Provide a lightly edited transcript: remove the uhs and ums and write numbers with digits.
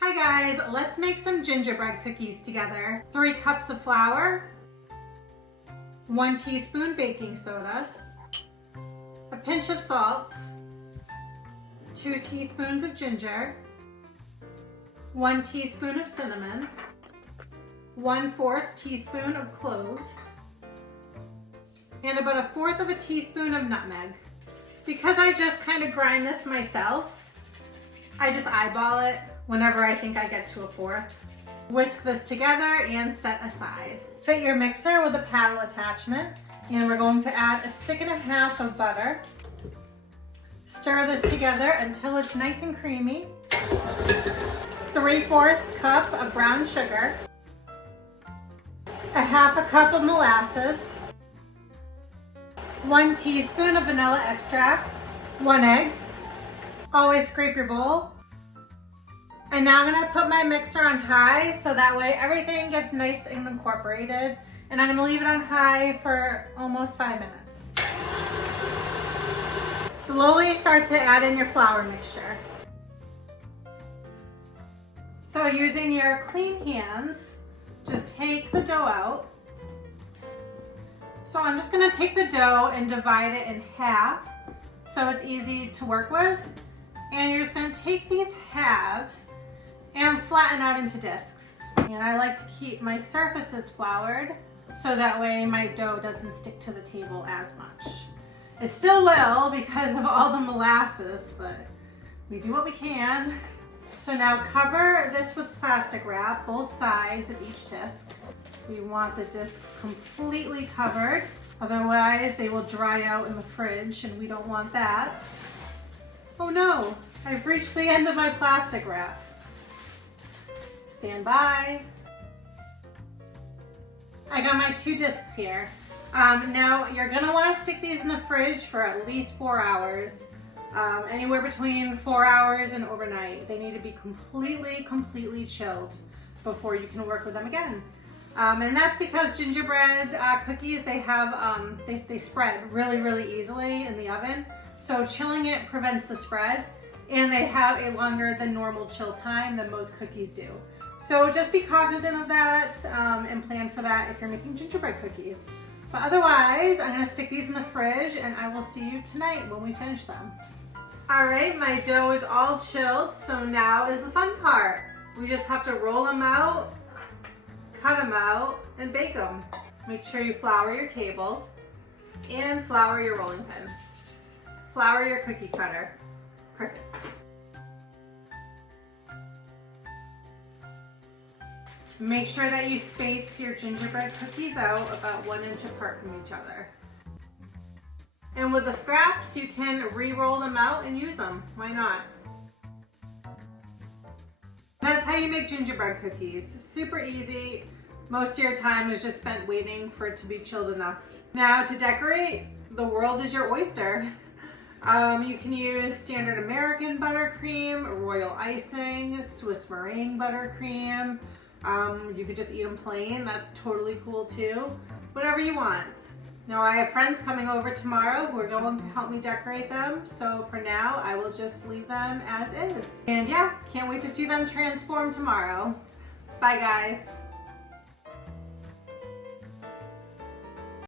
Hi guys, let's make some gingerbread cookies together. 3 cups of flour, 1 teaspoon baking soda, a pinch of salt, 2 teaspoons of ginger, 1 teaspoon of cinnamon, 1/4 teaspoon of cloves, and about 1/4 of a teaspoon of nutmeg. Because I just kind of grind this myself, I just eyeball it whenever I think I get to 1/4. Whisk this together and set aside. Fit your mixer with a paddle attachment, and we're going to add 1.5 sticks of butter. Stir this together until it's nice and creamy. 3/4 cup of brown sugar, 1/2 cup of molasses, 1 teaspoon of vanilla extract, 1 egg. Always scrape your bowl. And now I'm gonna put my mixer on high so that way everything gets nice and incorporated. And I'm gonna leave it on high for almost 5 minutes. Slowly start to add in your flour mixture. So using your clean hands, just take the dough out. So I'm just gonna take the dough and divide it in half so it's easy to work with. And you're just gonna take these halves and flatten out into discs. And I like to keep my surfaces floured so that way my dough doesn't stick to the table as much. It still will because of all the molasses, but we do what we can. So now cover this with plastic wrap, both sides of each disc. We want the discs completely covered, otherwise they will dry out in the fridge and we don't want that. Oh no, I've reached the end of my plastic wrap. Stand by. I got my 2 discs here. Now you're gonna wanna stick these in the fridge for at least 4 hours. Anywhere between 4 hours and overnight. They need to be completely chilled before you can work with them again. And that's because gingerbread cookies, they have, they spread really easily in the oven. So chilling it prevents the spread, and they have a longer than normal chill time than most cookies do. So just be cognizant of that and plan for that if you're making gingerbread cookies. But otherwise, I'm gonna stick these in the fridge and I will see you tonight when we finish them. All right, my dough is all chilled, so now is the fun part. We just have to roll them out, cut them out, and bake them. Make sure you flour your table and flour your rolling pin. Flour your cookie cutter. Perfect. Make sure that you space your gingerbread cookies out about 1 inch apart from each other. And with the scraps, you can re-roll them out and use them. Why not? That's how you make gingerbread cookies. Super easy. Most of your time is just spent waiting for it to be chilled enough. Now to decorate, the world is your oyster. You can use standard American buttercream, royal icing, Swiss meringue buttercream. You could just eat them plain. That's totally cool too. Whatever you want. Now I have friends coming over tomorrow who are going to help me decorate them. So for now, I will just leave them as is. And yeah, can't wait to see them transform tomorrow. Bye guys.